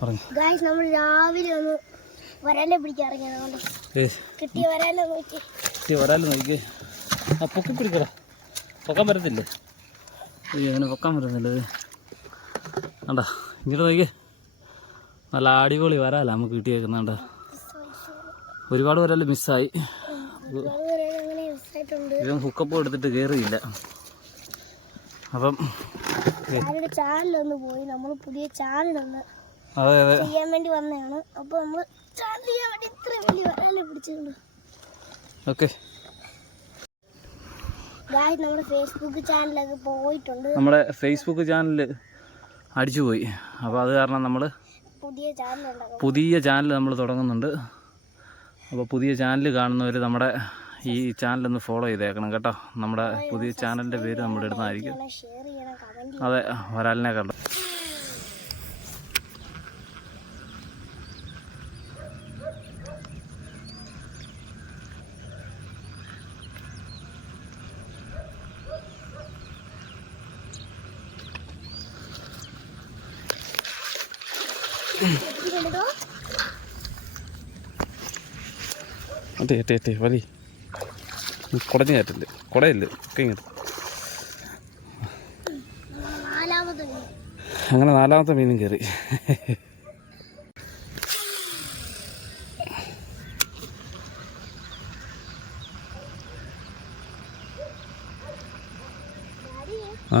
പറഞ്ഞു. ഗായ്സ് നമ്മൾ രാവിലെ ഒന്ന് വരാലെ ഏ കിട്ടിയ വരാലെ നോക്കി. ഈ ഒരാൾ നോക്കി. ആ പൊക്കി പിടിക്കടാ. പൊക്കാൻ പറ്റത്തില്ലേ? അയ്യോ അങ്ങനെ പൊക്കാൻ പറ്റുന്നില്ല കണ്ടാ? ഇങ്ങോട്ട് നോക്കി. നല്ല അടിപൊളി വരാല നമുക്ക് കിട്ടിയേക്കുന്നുണ്ട് ഒരുപാട് വരാൽ മിസ്സായി. ഇവൻ ഹുക്കപ്പ് എടുത്തിട്ട് കയറിയില്ല അപ്പം ചാനലൊന്ന് പോയി. നമ്മൾ പുതിയ ചാനലൊന്ന് അതെ അതെ. ചെയ്യാൻ വേണ്ടി വന്നതാണ്. അപ്പോൾ നമ്മൾ ചെയ്യാൻ വേണ്ടി ഇത്രയും വലിയ വരാലെ പിടിച്ചിട്ടുണ്ട് ഓക്കെ. ഗായ്സ് നമ്മുടെ ഫേസ്ബുക്ക് ചാനലൊക്കെ പോയിട്ടുണ്ട്. നമ്മുടെ ഫേസ്ബുക്ക് ചാനൽ അടിച്ചുപോയി അപ്പോൾ അത് കാരണം നമ്മൾ പുതിയ ചാനൽ പുതിയ ചാനൽ നമ്മൾ തുടങ്ങുന്നുണ്ട്. അപ്പോൾ പുതിയ ചാനൽ കാണുന്നവർ നമ്മുടെ ഈ ചാനൽ ഒന്ന് ഫോളോ ചെയ്തേക്കണം കേട്ടോ. നമ്മുടെ പുതിയ ചാനലിന്റെ പേര് നമ്മുടെ ഇടുന്നതായിരിക്കും അതെ വരാലിനെ കണ്ടു? അതെ ഏട്ടെ ഏട്ടെ വലി കുടഞ്ഞു കയറ്റില്ല കുടയില്ല? ഒക്കെ ഇങ്ങോട്ട് അങ്ങനെ നാലാമത്തെ മീനും കയറി ആ.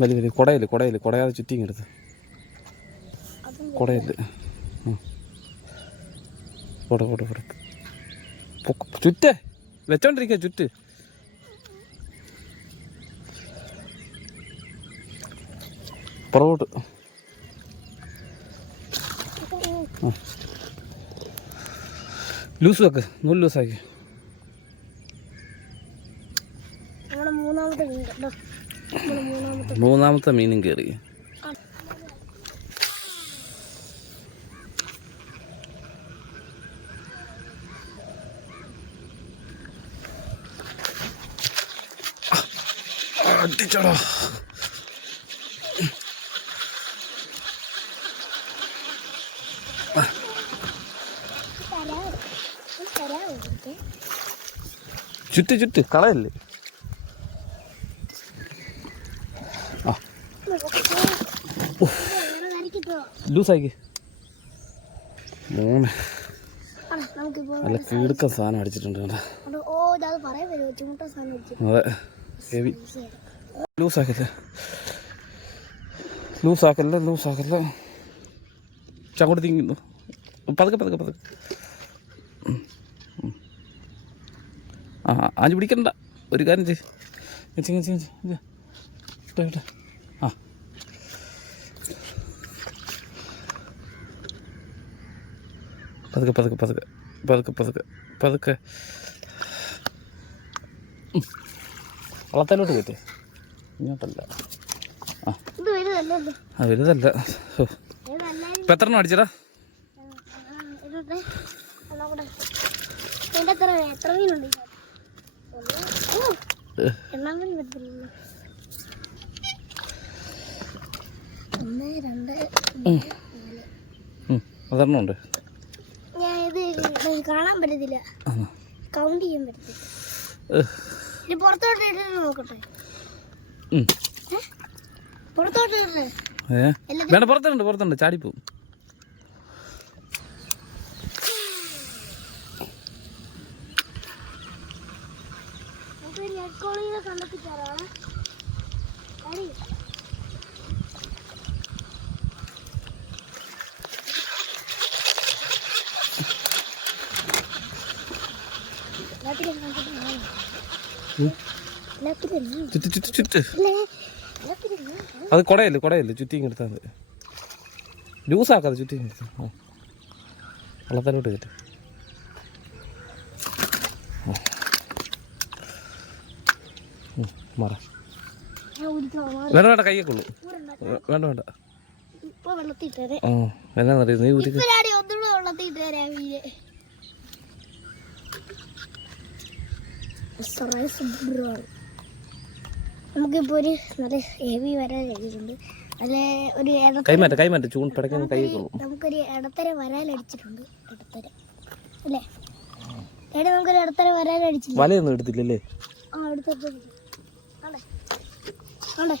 വലിയ വലിയ കുടയിൽ കുടയിൽ കുടയാതെ ചുറ്റിങ് എടുത്ത് കുടയിൽ. കുട കുട കുട പൊക്ക- ചുറ്റേ. വെച്ചോണ്ടിരിക്കുക ചുറ്റ്. പുറകോട്ട്. ലൂസ് വെക്ക്. നൂൽ ലൂസാക്കി മൂന്നാമത്തെ മൂന്നാമത്തെ മീനും കയറി അടിച്ചടാ. ചുറ്റ് ചുറ്റ്. കളയല്ലേ ആ കരിക്കട്ടോ ലൂസാക്കി. മൂന്ന് നല്ല കീടുക്ക സാധനം അടിച്ചിട്ടുണ്ട്. അത് ഹെവി. ലൂസാക്കല്ലേ ലൂസാക്കല്ലേ ലൂസാക്കല്ലേ ചങ്ങോട്ട് തിങ്ങുന്നു പതുക്കെ പതുക്കെ പതുക്കെ. ആ ആഞ്ഞു പിടിക്കണ്ട. ഒരു കാര്യം ചെയ്യ്. പതുക്കെ പതുക്കെ പതുക്കെ പതുക്കെ പതുക്കെ പതുക്കെ. വള്ളത്തിലോട്ട് കയറ്റേ. ഇങ്ങോട്ടല്ല. ആ. ആ വലുതല്ല. ഇപ്പം എത്ര എണ്ണം അടിച്ചടാ ഇതേ കാണാൻ പറ്റത്തില്ല. കൗണ്ട് ചെയ്യാൻ പറ്റത്തില്ല. ഇനി പുറത്തോട്ട് നോക്കട്ടെ. പുറത്തോട്ട് വേണ്ട പുറത്തുണ്ട് പുറത്തുണ്ട്. ചാടിപ്പോ നമുക്ക് നെറ്റ് കോളിനെ ചുറ്റി ചുറ്റി ചുറ്റ് അല്ലേ എല്ലാത്തിലും അത് കുടയല്ലേ കുടയല്ലേ? ചുറ്റി ഇങ്ങെടുത്താൽ മതി. ലൂസാക്കാതെ ചുറ്റി എടുത്ത വള്ളത്തലോട്ട് കയറ്റി. മാറ. വേണ്ട വേണ്ട കയ്യൊക്കെ ഉള്ളൂ. വേണ്ട വേണ്ട. എന്നാന്നറിയത് നീ ഊരി രാവിലെ സുബ്രമാണ് നമുക്കിപ്പോൾ ഒരു നല്ല ഹെവി വരാൻ കഴിഞ്ഞിട്ടുണ്ട്. അല്ലെ ഒരു കൈമാറ്റ കൈമാറ്റ. ചൂൺ പിടയ്ക്കുന്ന കൈയൊക്കെ നമുക്കൊരു ഇടത്തര വരാൻ അടിച്ചിട്ടുണ്ട് ഇടത്തര. അല്ലേ? എടാ നമുക്കൊരു ഇടത്തര വരാൻ അടിച്ചില്ല വലയൊന്നും എടുത്തില്ലല്ലേ? ആ എടുത്തോ കണ്ടേ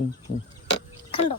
ഉം. കണ്ടോ?